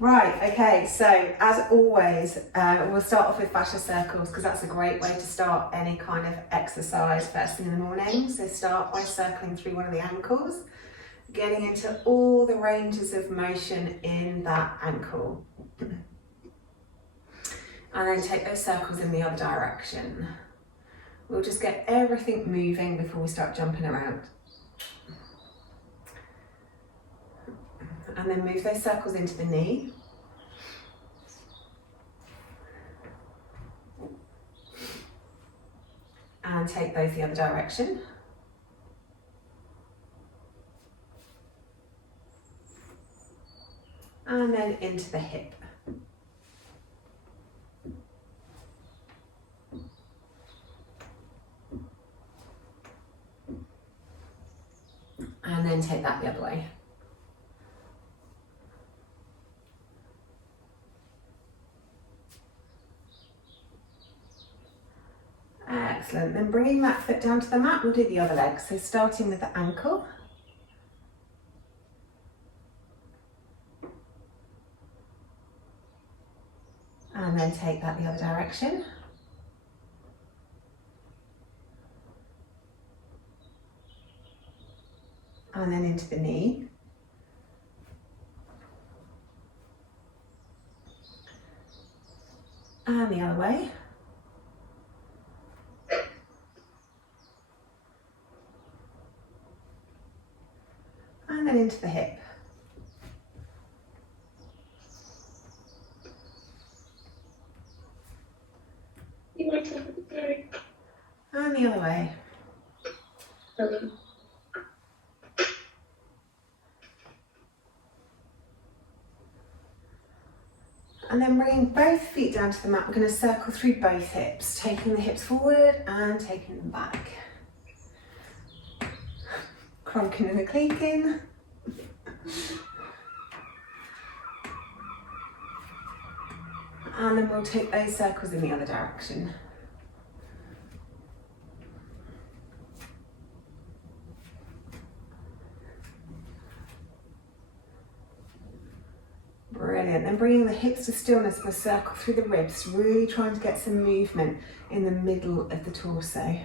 Right, okay, so as always, we'll start off with fascia circles because that's a great way to start any kind of exercise first thing in the morning. So start by circling through one of the ankles, getting into all the ranges of motion in that ankle. And then take those circles in the other direction. We'll just get everything moving before we start jumping around. And then move those circles into the knee. And take those the other direction. And then into the hip. And then take that the other way. Excellent, then bringing that foot down to the mat, we'll do the other leg. So starting with the ankle. And then take that the other direction. And then into the knee. And the other way. And then into the hip. And the other way. And then bringing both feet down to the mat, we're going to circle through both hips, taking the hips forward and taking them back. Cronking and a cleeking. And then we'll take those circles in the other direction. Brilliant, then bringing the hips to stillness, we'll circle through the ribs, really trying to get some movement in the middle of the torso.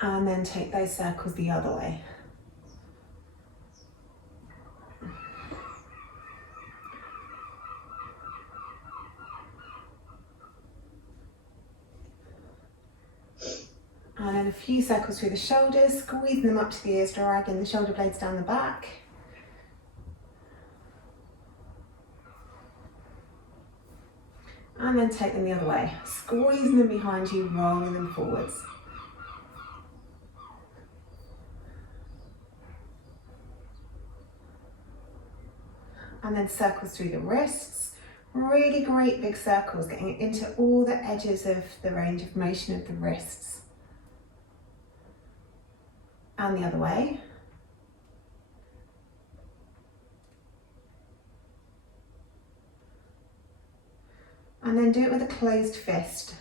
And then take those circles the other way. And then a few circles through the shoulders, squeezing them up to the ears, dragging the shoulder blades down the back. And then take them the other way, squeezing them behind you, rolling them forwards. And then circles through the wrists, really great big circles, getting into all the edges of the range of motion of the wrists. And the other way. And then do it with a closed fist.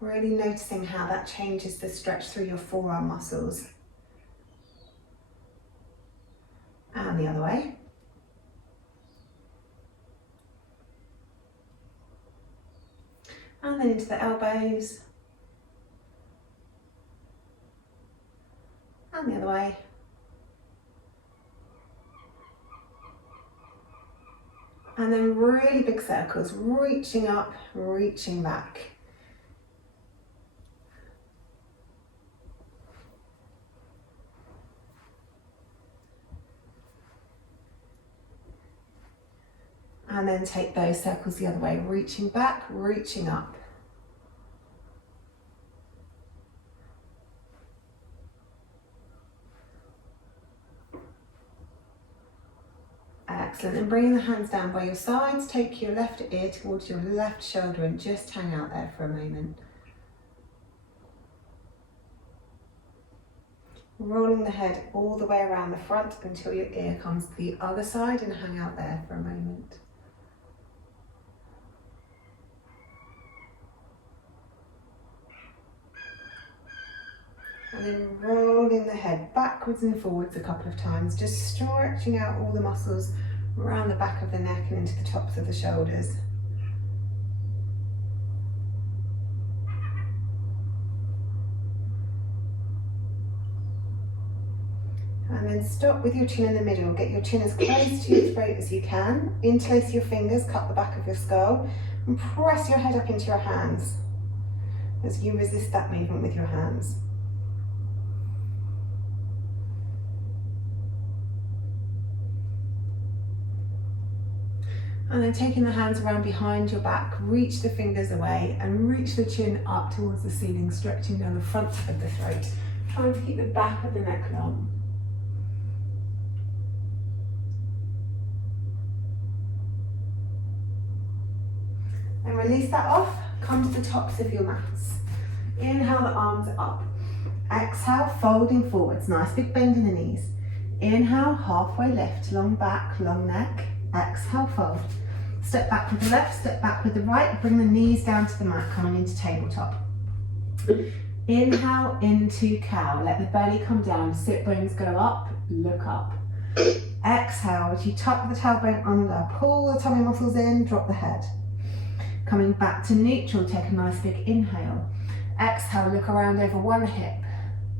Really noticing how that changes the stretch through your forearm muscles. And the other way. And then into the elbows. And the other way. And then really big circles, reaching up, reaching back. And then take those circles the other way, reaching back, reaching up. Excellent, and bringing the hands down by your sides, take your left ear towards your left shoulder and just hang out there for a moment. Rolling the head all the way around the front until your ear comes to the other side and hang out there for a moment. And then rolling the head backwards and forwards a couple of times, just stretching out all the muscles around the back of the neck and into the tops of the shoulders. And then stop with your chin in the middle. Get your chin as close to your throat as you can. Interlace your fingers, cut the back of your skull, and press your head up into your hands as you resist that movement with your hands. And then taking the hands around behind your back, reach the fingers away and reach the chin up towards the ceiling, stretching down the front of the throat, trying to keep the back of the neck long. And release that off, come to the tops of your mats. Inhale the arms up. Exhale, folding forwards, nice big bend in the knees. Inhale, halfway lift, long back, long neck. Exhale, fold. Step back with the left, step back with the right, bring the knees down to the mat, coming into tabletop. Inhale into cow, let the belly come down, sit bones go up, look up. Exhale, as you tuck the tailbone under, pull the tummy muscles in, drop the head. Coming back to neutral, take a nice big inhale. Exhale, look around over one hip.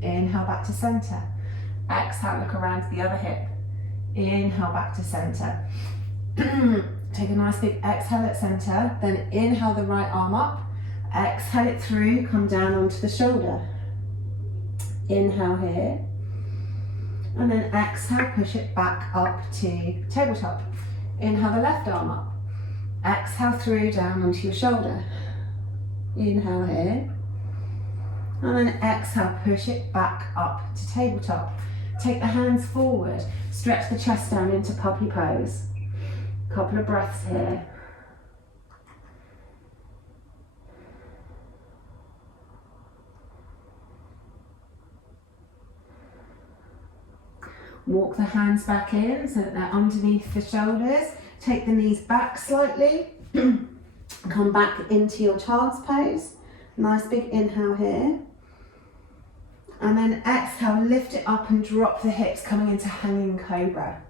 Inhale, back to center. Exhale, look around to the other hip. Inhale, back to center. Take a nice big exhale at center, then inhale the right arm up. Exhale it through, come down onto the shoulder. Inhale here. And then exhale, push it back up to tabletop. Inhale the left arm up. Exhale through, down onto your shoulder. Inhale here. And then exhale, push it back up to tabletop. Take the hands forward, stretch the chest down into puppy pose. Couple of breaths here. Walk the hands back in so that they're underneath the shoulders. Take the knees back slightly. Come back into your child's pose. Nice big inhale here. And then exhale, lift it up and drop the hips, coming into hanging cobra.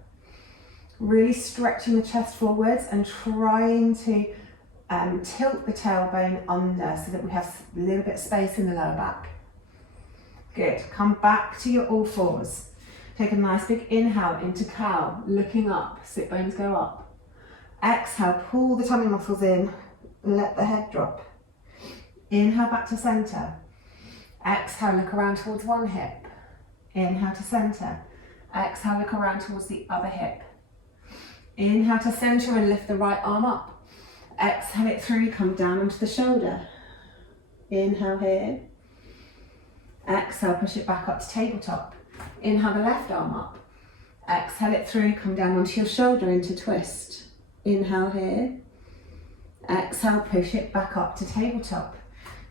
Really stretching the chest forwards and trying to tilt the tailbone under so that we have a little bit of space in the lower back. Good. Come back to your all fours. Take a nice big inhale into cow, looking up, sit bones go up. Exhale, pull the tummy muscles in, let the head drop. Inhale back to center. Exhale, look around towards one hip. Inhale to center. Exhale, look around towards the other hip. Inhale to center and lift the right arm up. Exhale it through, come down onto the shoulder. Inhale here. Exhale, push it back up to tabletop. Inhale the left arm up. Exhale it through, come down onto your shoulder into twist. Inhale here. Exhale, push it back up to tabletop.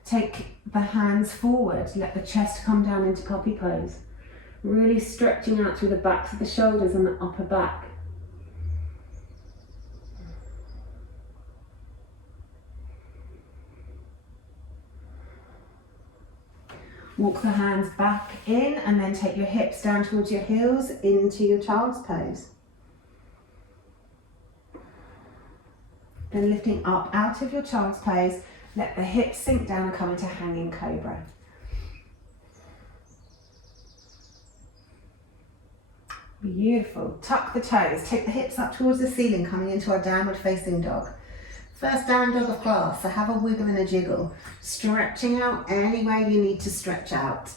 Take the hands forward, let the chest come down into puppy pose. Really stretching out through the backs of the shoulders and the upper back. Walk the hands back in and then take your hips down towards your heels into your child's pose. Then lifting up out of your child's pose, let the hips sink down and come into hanging cobra. Beautiful. Tuck the toes, take the hips up towards the ceiling, coming into our downward facing dog. First down dog of class, so have a wiggle and a jiggle. Stretching out anywhere you need to stretch out.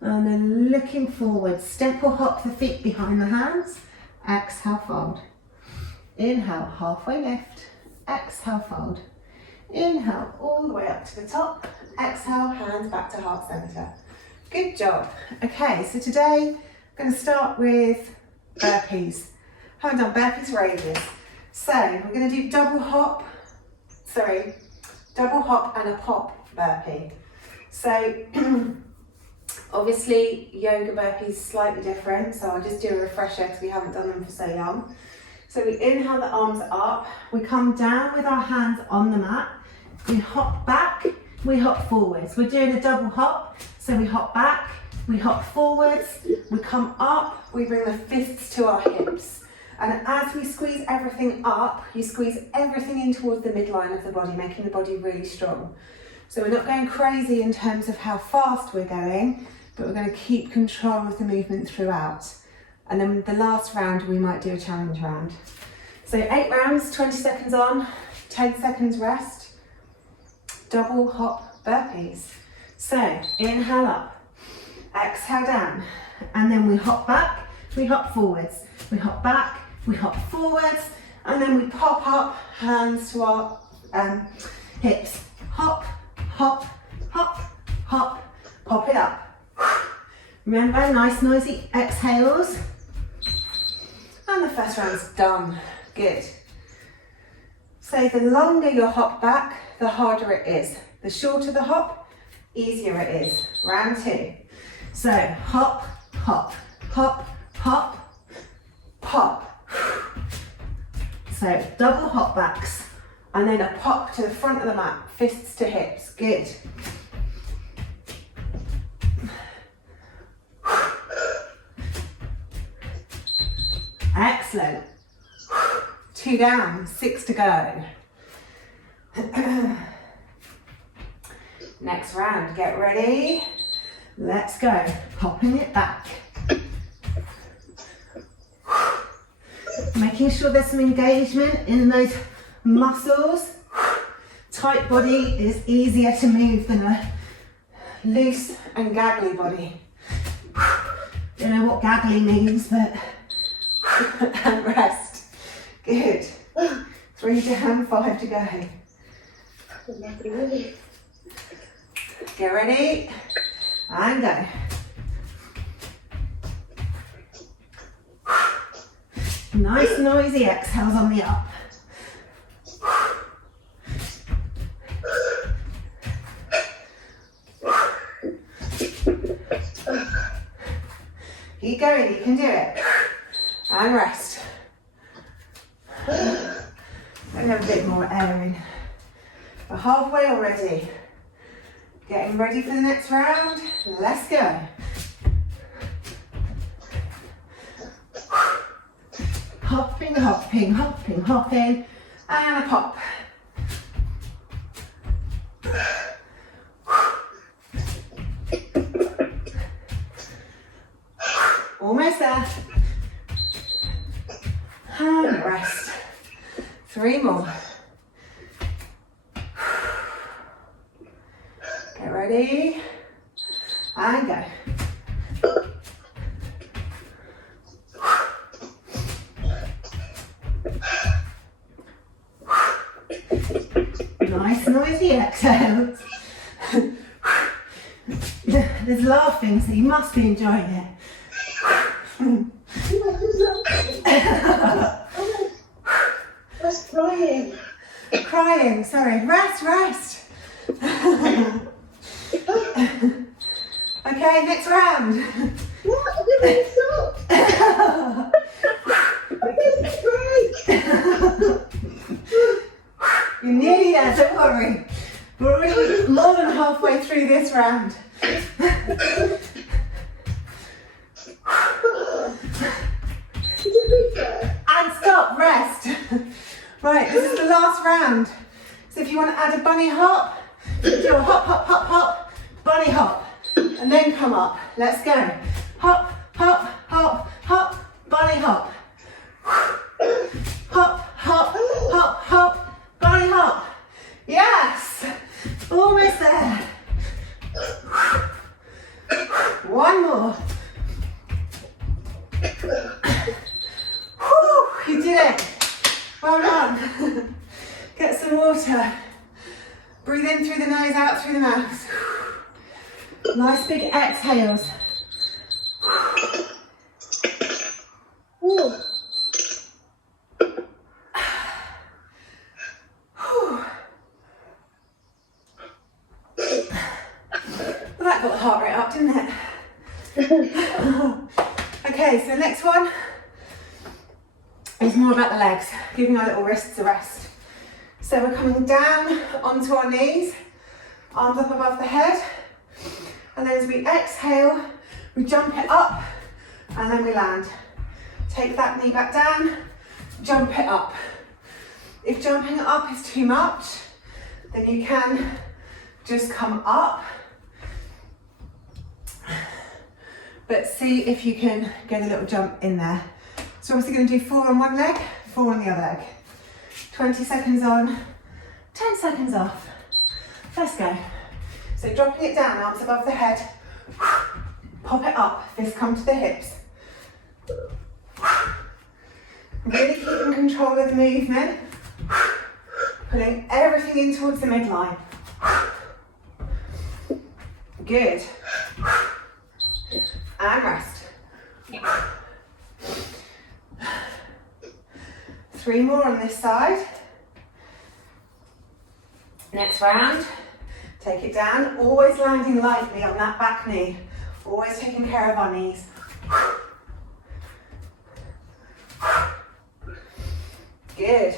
And then looking forward, step or hop the feet behind the hands. Exhale, fold. Inhale, halfway lift. Exhale, fold. Inhale, all the way up to the top. Exhale, hands back to heart center. Good job. Okay, so today I'm going to start with burpees. Haven't done burpees for ages. So we're going to do double hop and a pop burpee. So obviously yoga burpees slightly different, so I'll just do a refresher because we haven't done them for so long. So we inhale the arms up, we come down with our hands on the mat, We hop back, we hop forwards. We're doing a double hop, so we hop back, we hop forwards, we come up, we bring the fists to our hips. And as we squeeze everything up, you squeeze everything in towards the midline of the body, making the body really strong. So we're not going crazy in terms of how fast we're going, but we're going to keep control of the movement throughout. And then the last round, we might do a challenge round. So 8 rounds, 20 seconds on, 10 seconds rest, double hop burpees. So inhale up, exhale down, and then we hop back, we hop forwards, we hop back, we hop forwards, and then we pop up, hands to our hips. Hop, hop, hop, hop, pop it up. Remember, nice noisy exhales. And the first round's done. Good. So the longer your hop back, the harder it is. The shorter the hop, easier it is. Round 2. So hop, hop, hop, hop, pop. So double hop backs, and then a pop to the front of the mat, fists to hips. Good. Excellent. 2 down, 6 to go. Next round, get ready. Let's go. Popping it back. Making sure there's some engagement in those muscles. Tight body is easier to move than a loose and gaggly body. Don't know what gaggly means, but and rest. Good. 3 down, 5 to go. Get ready and go. Nice noisy exhales on the up. Keep going, you can do it. And rest. Let me have a bit more air in. We're halfway already. Getting ready for the next round. Let's go. Hopping, hopping, hopping, hopping, and a pop. Almost there. And rest. 3 more. Get ready. And go. Nice noisy exhales. There's laughing, so you must be enjoying it. What's crying? Crying, sorry. Rest, rest. Okay, next round. What? I didn't stop. I didn't break. You're nearly there, don't worry. We're already more than halfway through this round. And stop, rest. Right, this is the last round. So if you want to add a bunny hop, do a hop, hop, hop, hop, bunny hop, and then come up. Let's go. Hop, hop, hop, hop, bunny hop. Hop, hop, hop, hop, bunny hop. Yes, almost there. 1 more. Whew, you did it. Well done. Get some water. Breathe in through the nose, out through the mouth. Nice big exhales. Ooh. Well, that got the heart rate up, didn't it? Okay, so the next one is more about the legs, giving our little wrists a rest. So we're coming down onto our knees, arms up above the head, and then as we exhale, we jump it up, and then we land. Take that knee back down, jump it up. If jumping it up is too much, then you can just come up, but see if you can get a little jump in there. So obviously going to do 4 on one leg, 4 on the other leg. 20 seconds on, 10 seconds off. Let's go. So dropping it down, arms above the head, pop it up, fists come to the hips. Really keeping control of the movement, putting everything in towards the midline. Good. And rest. 3 more on this side. Next round, take it down, always landing lightly on that back knee, always taking care of our knees. Good.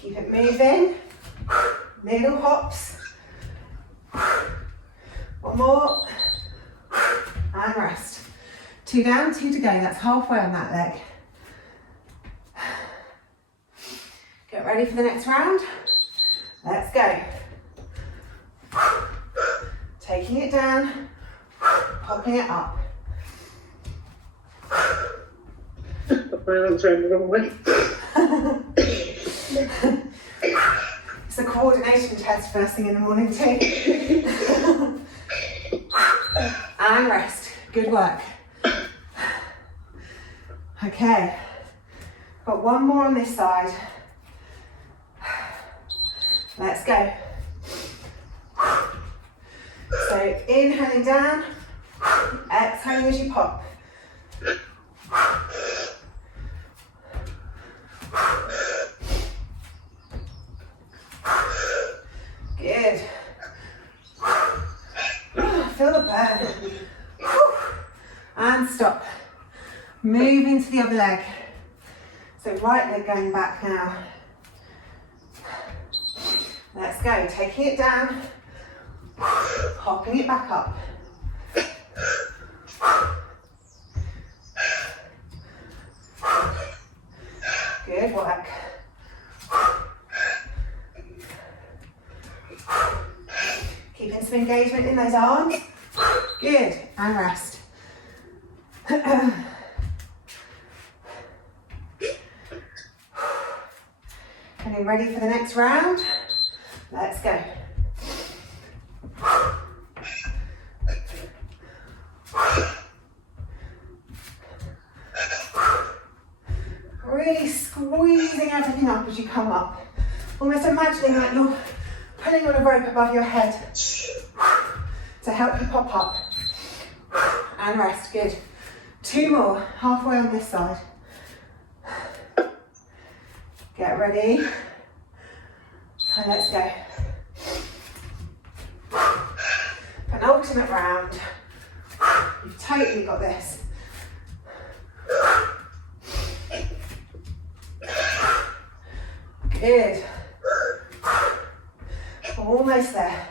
Keep it moving. Middle hops. 1 more. And rest. 2 down, 2 to go. That's halfway on that leg. Get ready for the next round. Let's go. Taking it down, popping it up. My arms are the wrong way. It's a coordination test first thing in the morning too. And rest. Good work. Okay. Got 1 more on this side. Let's go. So inhaling down, exhaling as you pop. Good. Feel the burn. And stop. Moving to the other leg. So right leg going back now. Let's go. Taking it down, hopping it back up. Good work. Keeping some engagement in those arms. Good. And rest. Getting ready for the next round. Let's go. Really squeezing everything up as you come up. Almost imagining like you're pulling on a rope above your head to help you pop up. And rest, good. 2 more, halfway on this side. Get ready. And let's go. Penultimate round. You've totally got this. Good. Almost there.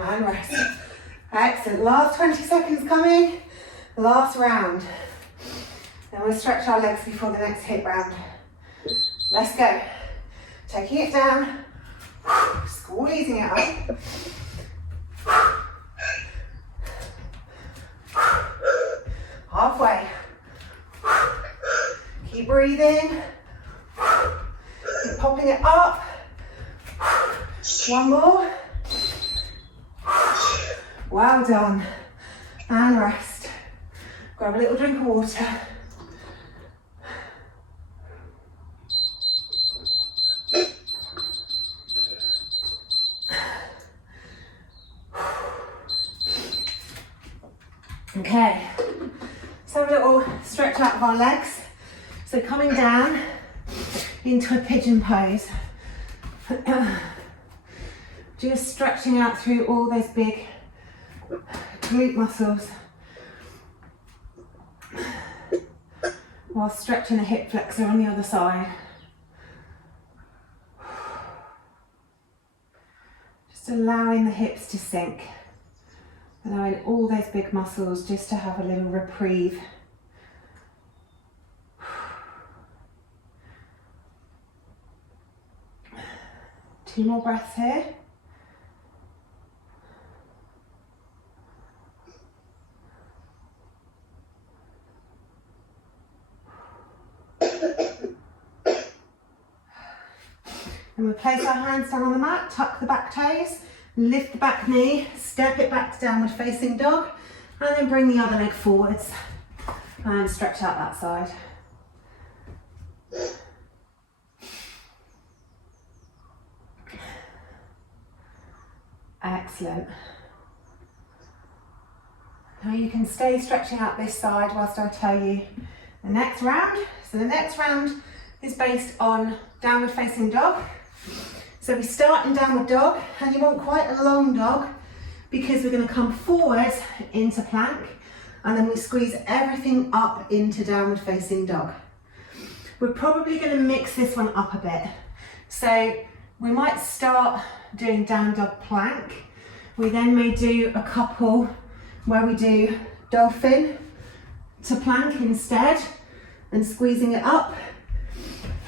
And rest. Excellent. Last 20 seconds coming. Last round. Then we'll stretch our legs before the next HIIT round. Let's go. Taking it down, squeezing it up. Halfway. Keep breathing. Keep popping it up. 1 more. Well done. And rest. Grab a little drink of water. Okay, so a little stretch out of our legs. So coming down into a pigeon pose. Just stretching out through all those big glute muscles. while stretching the hip flexor on the other side. Just allowing the hips to sink, allowing all those big muscles just to have a little reprieve. Two more breaths here. And we'll place our hands down on the mat, tuck the back toes, lift the back knee, step it back to downward facing dog, and then bring the other leg forwards and stretch out that side. Excellent. Now you can stay stretching out this side whilst I tell you the next round. So the next round is based on downward facing dog. So we start in downward dog, and you want quite a long dog because we're going to come forward into plank, and then we squeeze everything up into downward facing dog. We're probably going to mix this one up a bit. So we might start doing down dog plank. We then may do a couple where we do dolphin to plank instead and squeezing it up.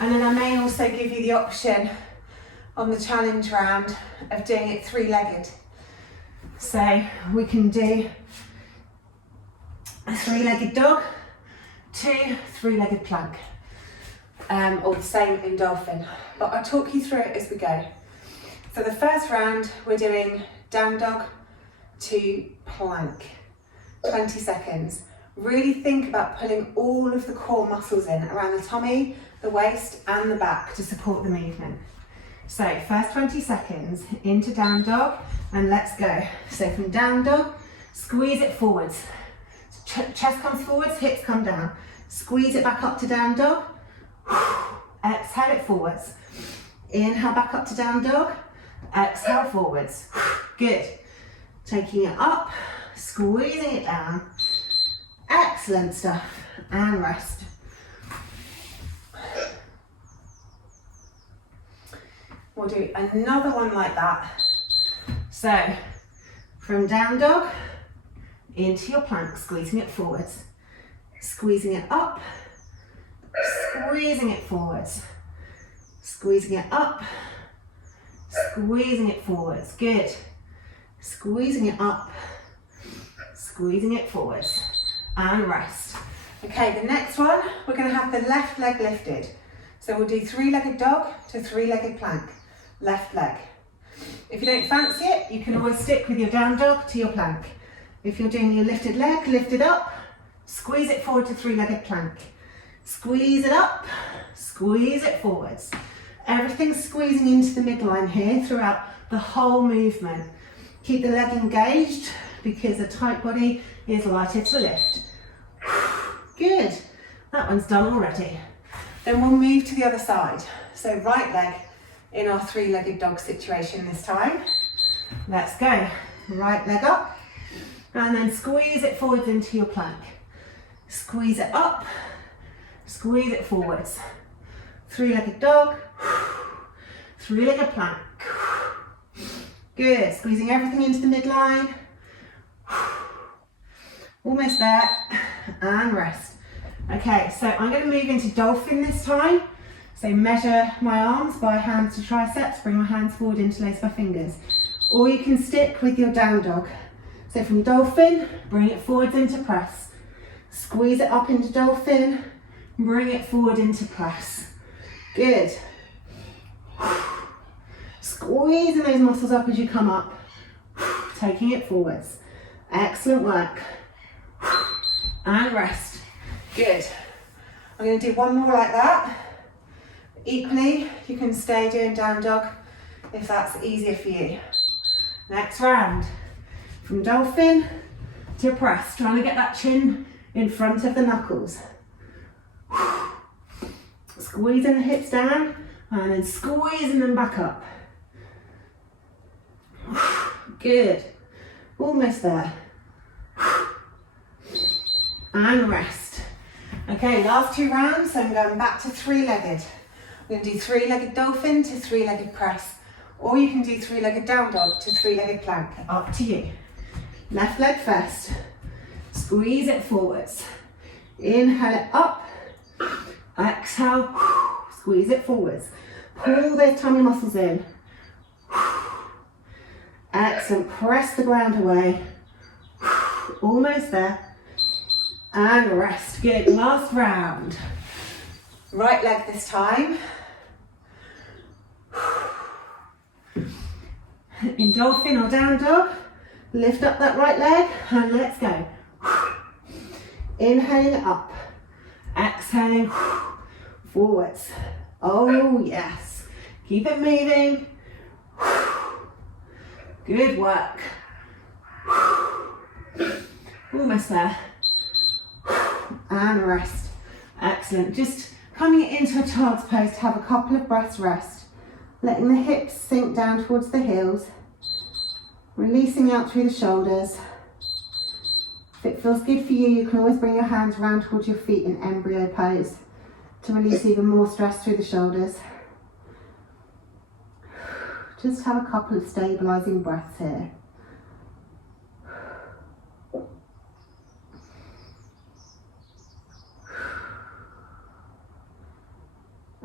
And then I may also give you the option on the challenge round of doing it three-legged. So we can do a three-legged dog to three-legged plank, or the same in dolphin. But I'll talk you through it as we go. So the first round, we're doing down dog to plank, 20 seconds. Really think about pulling all of the core muscles in around the tummy, the waist and the back to support the movement. So first 20 seconds into down dog, and let's go. So from down dog, squeeze it forwards. Chest comes forwards, hips come down. Squeeze it back up to down dog. Exhale it forwards. Inhale back up to down dog. Exhale forwards. Good. Taking it up, squeezing it down. Excellent stuff. And rest. We'll do another one like that. So from down dog into your plank, squeezing it forwards, squeezing it up, squeezing it forwards, squeezing it up, squeezing it forwards. Good. Squeezing it up, squeezing it forwards, and rest. Okay, the next one, we're going to have the left leg lifted. So we'll do three-legged dog to three-legged plank, left leg. If you don't fancy it, you can always stick with your down dog to your plank. If you're doing your lifted leg, lift it up, squeeze it forward to three-legged plank. Squeeze it up, squeeze it forwards. Everything's squeezing into the midline here throughout the whole movement. Keep the leg engaged because a tight body is lighter to lift. Good, that one's done already. Then we'll move to the other side. So right leg in our three-legged dog situation this time. Let's go. Right leg up, and then squeeze it forwards into your plank. Squeeze it up, squeeze it forwards. Three-legged dog, three-legged plank. Good, squeezing everything into the midline. Almost there, and rest. Okay, so I'm going to move into dolphin this time. So measure my arms by hands to triceps, bring my hands forward, interlace my fingers. Or you can stick with your down dog. So from dolphin, bring it forwards into press. Squeeze it up into dolphin, bring it forward into press. Good. Squeezing those muscles up as you come up, taking it forwards. Excellent work. And rest. Good. I'm going to do one more like that. Equally, you can stay doing down dog if that's easier for you. Next round. From dolphin to press, trying to get that chin in front of the knuckles. Squeezing the hips down and then squeezing them back up. Good. Almost there. And rest. Okay, last 2 rounds, so I'm going back to 3-legged. We're going to do 3-legged dolphin to 3-legged press, or you can do 3-legged down dog to 3-legged plank, up to you. Left leg first, squeeze it forwards. Inhale it up, exhale, squeeze it forwards. Pull those tummy muscles in. Excellent, press the ground away. Almost there. And rest, good, last round. Right leg this time. In dolphin or down dog, lift up that right leg and let's go. Inhaling up, exhaling forwards. Oh yes, keep it moving. Good work. Almost there. And rest. Excellent. Just coming into a child's pose to have a couple of breaths rest. Letting the hips sink down towards the heels. Releasing out through the shoulders. If it feels good for you, you can always bring your hands round towards your feet in embryo pose to release even more stress through the shoulders. Just have a couple of stabilising breaths here.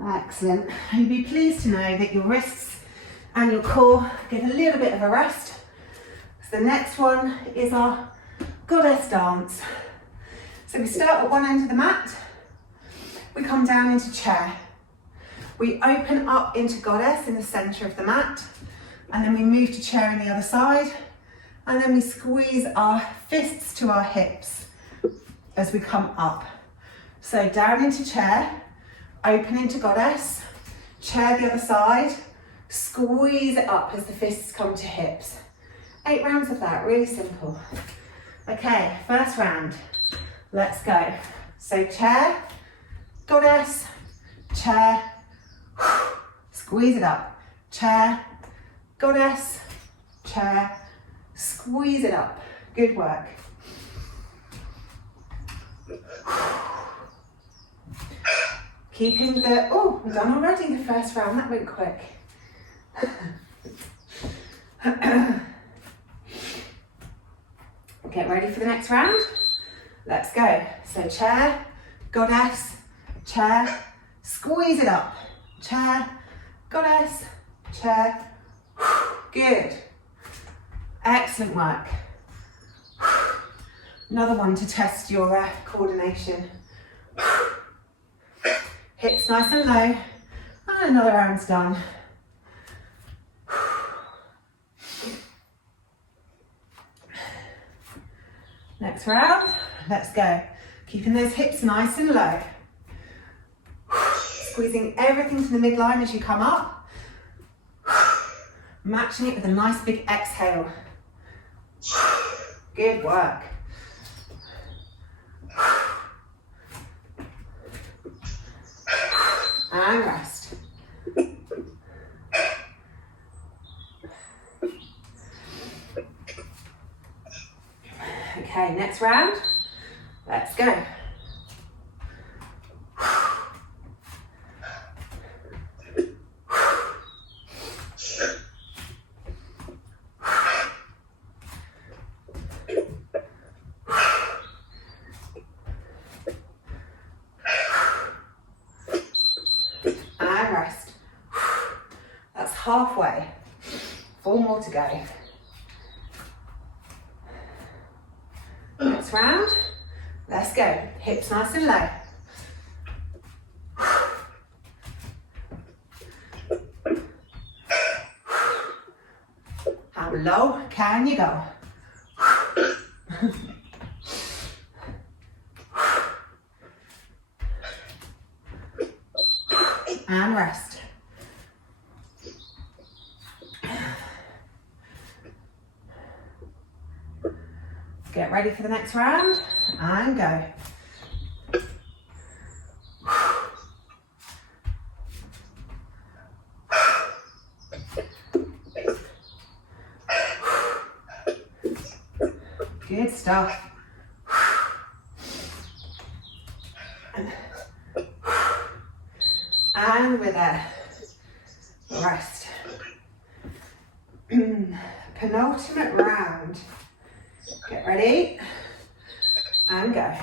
Excellent. You'll be pleased to know that your wrists and your core get a little bit of a rest. So the next one is our goddess dance. So we start at one end of the mat, we come down into chair. We open up into goddess in the centre of the mat, and then we move to chair on the other side, and then we squeeze our fists to our hips as we come up. So down into chair, open into goddess, chair the other side, squeeze it up as the fists come to hips. 8 rounds of that, really simple. Okay, first round, let's go. So chair, goddess, chair, squeeze it up, chair, goddess, chair, squeeze it up. Good work. Keeping the, oh, we're done already the first round, that went quick. Get ready for the next round. Let's go. So chair, goddess, chair, squeeze it up. Chair, goddess, chair. Good. Excellent work. Another one to test your coordination. Hips nice and low. And another round's done. Next round, let's go. Keeping those hips nice and low. Squeezing everything to the midline as you come up. Matching it with a nice big exhale. Good work. And rest. Okay, next round. Let's go. And rest. That's halfway. 4 more to go. Next round, let's go. Hips nice and low. How low can you go? And rest. Get ready for the next round and go. Good stuff. there. Rest. Penultimate round. Get ready and go.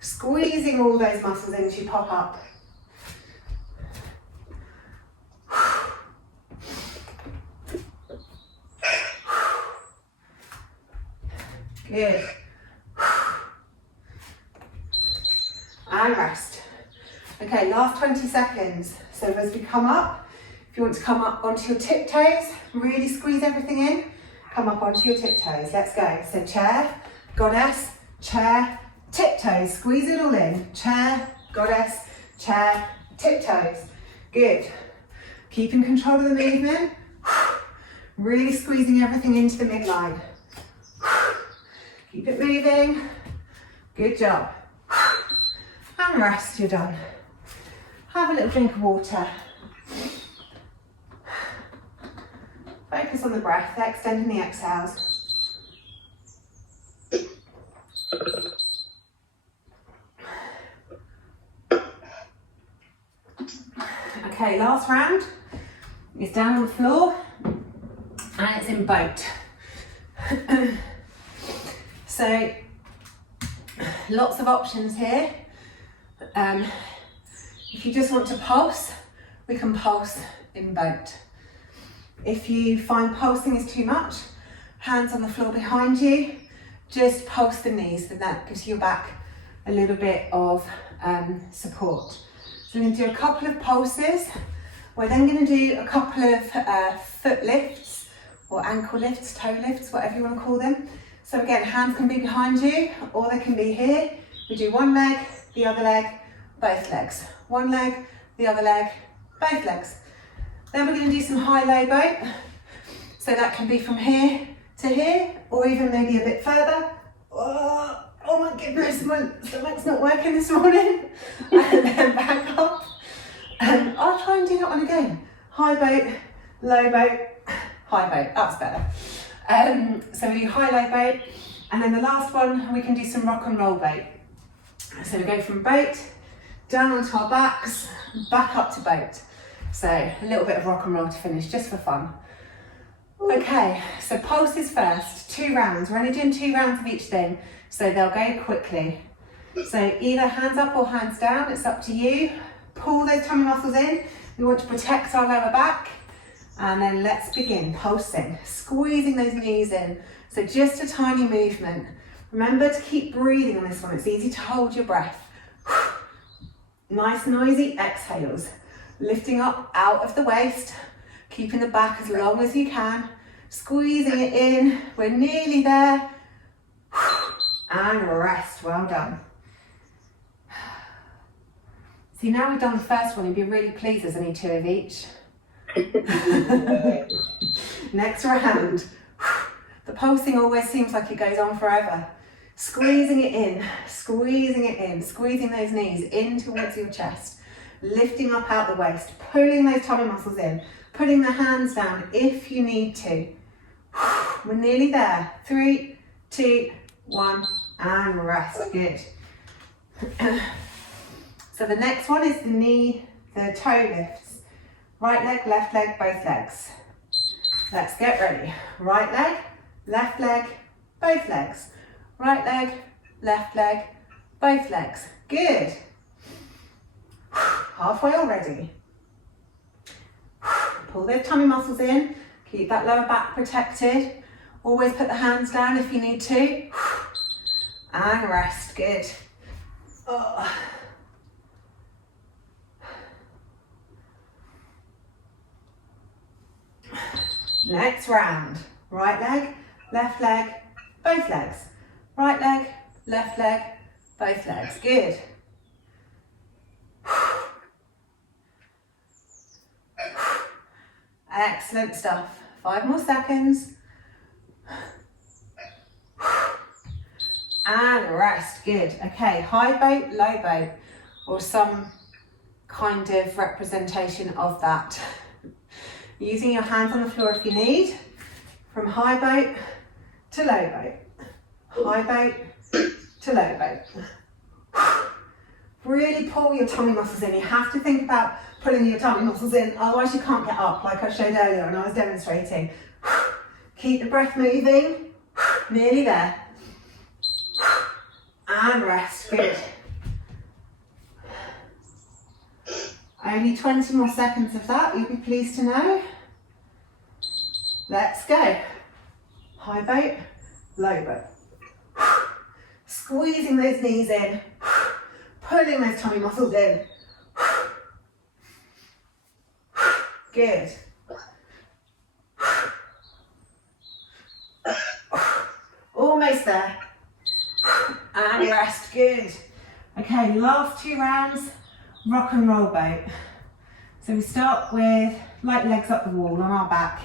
Squeezing all those muscles in as you pop up. Good. And rest. Okay, last 20 seconds. So as we come up, if you want to come up onto your tiptoes, really squeeze everything in, come up onto your tiptoes. Let's go. So chair, goddess, chair, tiptoes. Squeeze it all in. Chair, goddess, chair, tiptoes. Good. Keeping control of the movement. Really squeezing everything into the midline. Keep it moving. Good job. And rest, you're done. Have a little drink of water. Focus on the breath, extending the exhales. Okay, last round is down on the floor and it's in boat. So, lots of options here. If you just want to pulse, we can pulse in boat. If you find pulsing is too much, hands on the floor behind you, just pulse the knees, and that gives your back a little bit of support. So we're going to do a couple of pulses. We're then going to do a couple of foot lifts or ankle lifts, toe lifts, whatever you want to call them. So again, hands can be behind you or they can be here. We do one leg, the other leg, both legs. One leg, the other leg, both legs. Then we're going to do some high-low boat. So that can be from here to here, or even maybe a bit further. Oh my goodness, my stomach's not working this morning. And then back up. And I'll try and do that one again. High boat, low boat, high boat. That's better. So we do high-low boat. And then the last one, we can do some rock and roll boat. So we go from boat, down onto our backs, back up to boat. So a little bit of rock and roll to finish, just for fun. Okay, so pulses first, 2 rounds. We're only doing 2 rounds of each thing, so they'll go quickly. So either hands up or hands down, it's up to you. Pull those tummy muscles in. We want to protect our lower back. And then let's begin pulsing, squeezing those knees in. So just a tiny movement. Remember to keep breathing on this one. It's easy to hold your breath. Nice noisy exhales. Lifting up out of the waist, keeping the back as long as you can, squeezing it in. We're nearly there. And rest, well done. See, now we've done the first one, you'd be really pleased there's only 2 of each. Next round. The pulsing always seems like it goes on forever. Squeezing it in, squeezing it in, squeezing those knees in towards your chest. Lifting up out the waist, pulling those tummy muscles in, putting the hands down if you need to. We're nearly there. 3, 2, 1, and rest. Good. So the next one is the toe lifts. Right leg, left leg, both legs. Let's get ready. Right leg, left leg, both legs. Right leg, left leg, both legs. Good. Halfway already. Pull those tummy muscles in. Keep that lower back protected. Always put the hands down if you need to. And rest. Good. Oh. Next round. Right leg, left leg, both legs. Right leg, left leg, both legs. Good. Excellent stuff. 5 more seconds. And rest. Good. Okay, high boat, low boat, or some kind of representation of that. Using your hands on the floor if you need. From high boat to low boat. High boat to low boat. Really pull your tummy muscles in. You have to think about pulling your tummy muscles in, otherwise you can't get up, like I showed earlier when I was demonstrating. Keep the breath moving. Nearly there. And rest. Good. Only 20 more seconds of that, you'll be pleased to know. Let's go. High boat, low boat. Squeezing those knees in, pulling those tummy muscles in. Good. Almost there. And rest, good. Okay, last 2 rounds, rock and roll boat. So we start with light legs up the wall on our back.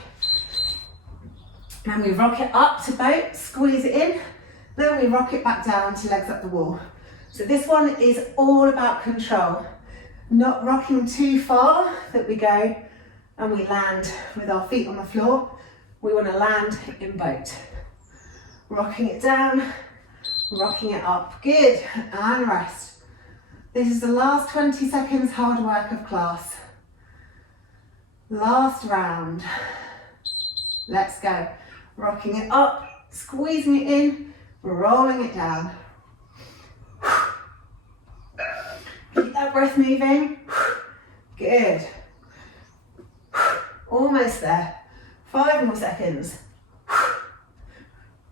And we rock it up to boat, squeeze it in, then we rock it back down to legs up the wall. So this one is all about control. Not rocking too far that we go and we land with our feet on the floor. We want to land in boat. Rocking it down, rocking it up. Good, and rest. This is the last 20 seconds hard work of class. Last round. Let's go. Rocking it up, squeezing it in, rolling it down. Keep that breath moving. Good. Almost there. 5 more seconds.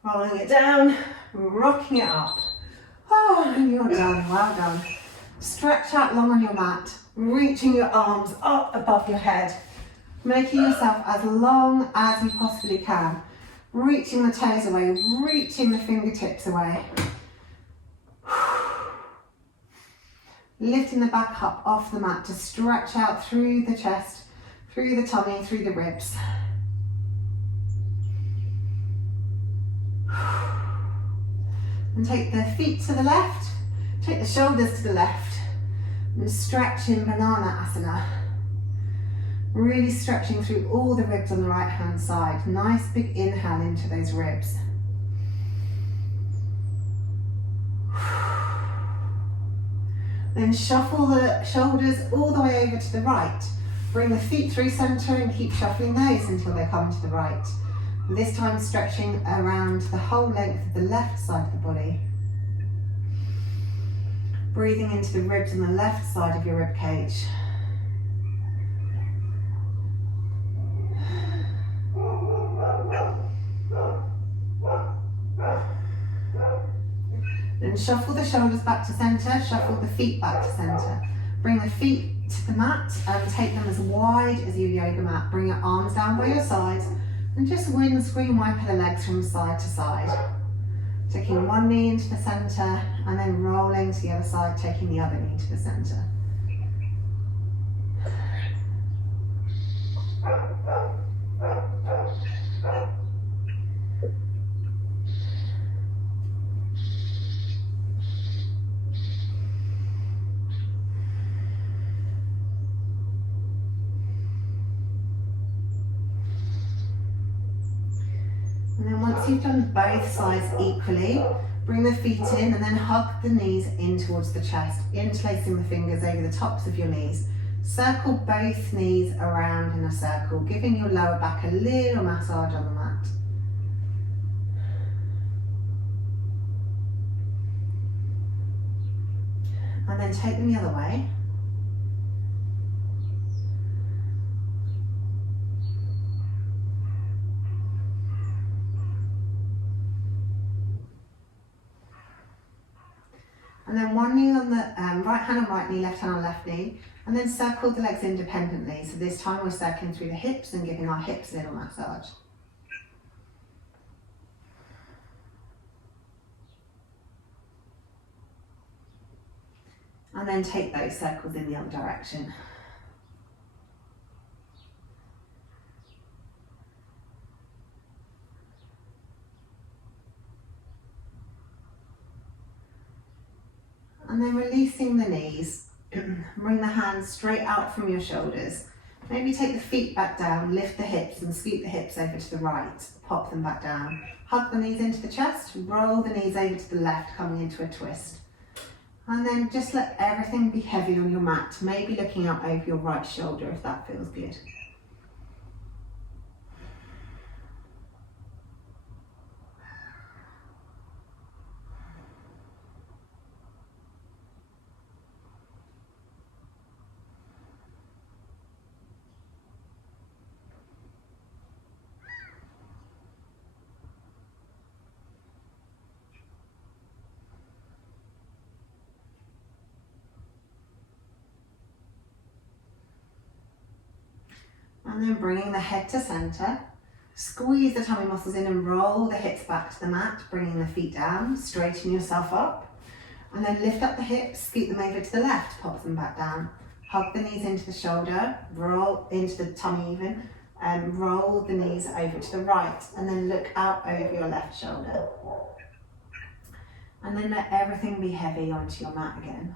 Rolling it down, rocking it up. Oh, and you're done. Well done. Stretch out long on your mat, reaching your arms up above your head, making yourself as long as you possibly can. Reaching the toes away, reaching the fingertips away. Lifting the back up off the mat to stretch out through the chest, through the tummy, through the ribs. And take the feet to the left, take the shoulders to the left, and stretch in Banana Asana. Really stretching through all the ribs on the right hand side. Nice big inhale into those ribs. Then shuffle the shoulders all the way over to the right. Bring the feet through center and keep shuffling those until they come to the right. This time stretching around the whole length of the left side of the body. Breathing into the ribs on the left side of your rib cage. Then shuffle the shoulders back to center, shuffle the feet back to center. Bring the feet to the mat and take them as wide as your yoga mat. Bring your arms down by your sides and just windscreen wiper the legs from side to side. Taking one knee into the center and then rolling to the other side, taking the other knee to the center. And then once you've done both sides equally, bring the feet in and then hug the knees in towards the chest, interlacing the fingers over the tops of your knees. Circle both knees around in a circle, giving your lower back a little massage on the mat. And then take them the other way. And then one knee on the right hand on right knee, left hand on left knee, and then circle the legs independently. So this time we're circling through the hips and giving our hips a little massage. And then take those circles in the other direction. And then releasing the knees, bring the hands straight out from your shoulders. Maybe take the feet back down, lift the hips and scoot the hips over to the right, pop them back down. Hug the knees into the chest, roll the knees over to the left, coming into a twist. And then just let everything be heavy on your mat, maybe looking out over your right shoulder if that feels good. And then bringing the head to centre, squeeze the tummy muscles in and roll the hips back to the mat, bringing the feet down, straighten yourself up, and then lift up the hips, scoot them over to the left, pop them back down, hug the knees into the shoulder, roll into the tummy even, and roll the knees over to the right, and then look out over your left shoulder. And then let everything be heavy onto your mat again.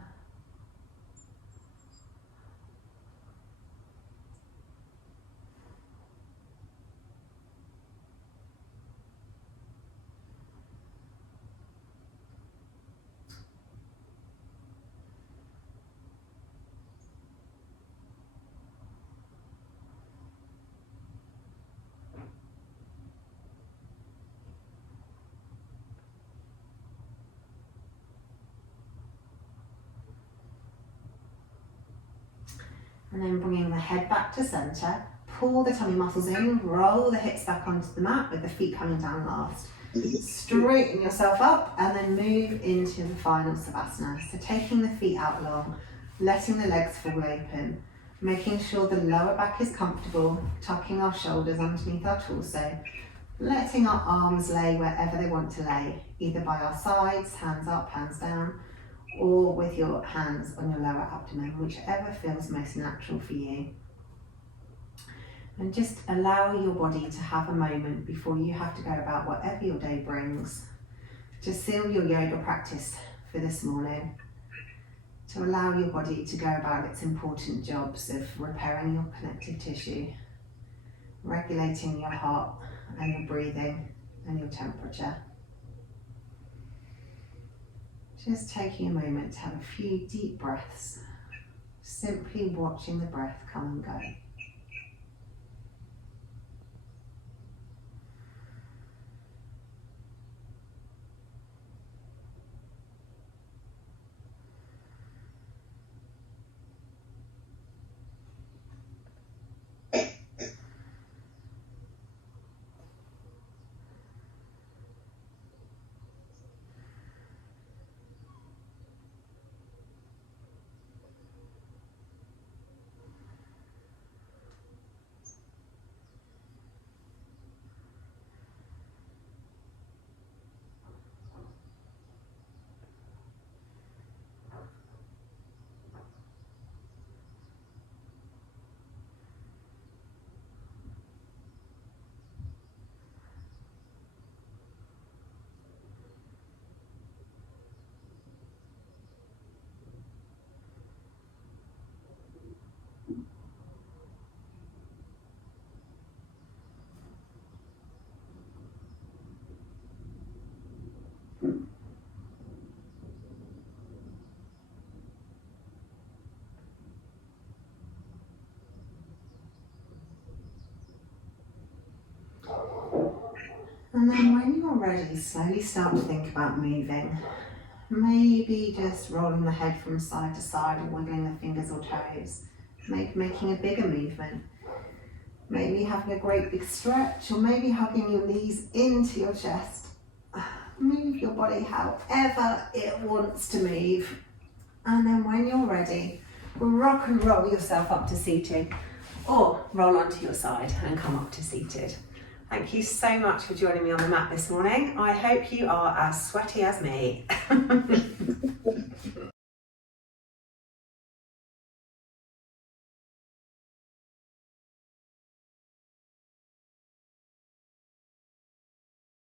And then bringing the head back to centre, pull the tummy muscles in, roll the hips back onto the mat with the feet coming down last. Straighten yourself up and then move into the final Savasana. So taking the feet out long, letting the legs fall open, making sure the lower back is comfortable, tucking our shoulders underneath our torso, letting our arms lay wherever they want to lay, either by our sides, hands up, hands down, or with your hands on your lower abdomen, whichever feels most natural for you. And just allow your body to have a moment before you have to go about whatever your day brings, to seal your yoga practice for this morning, to allow your body to go about its important jobs of repairing your connective tissue, regulating your heart and your breathing and your temperature. Just taking a moment to have a few deep breaths, simply watching the breath come and go. And then when you're ready, slowly start to think about moving. Maybe just rolling the head from side to side and wiggling the fingers or toes. Maybe making a bigger movement. Maybe having a great big stretch, or maybe hugging your knees into your chest. Move your body however it wants to move. And then when you're ready, rock and roll yourself up to seated, or roll onto your side and come up to seated. Thank you so much for joining me on the mat this morning. I hope you are as sweaty as me.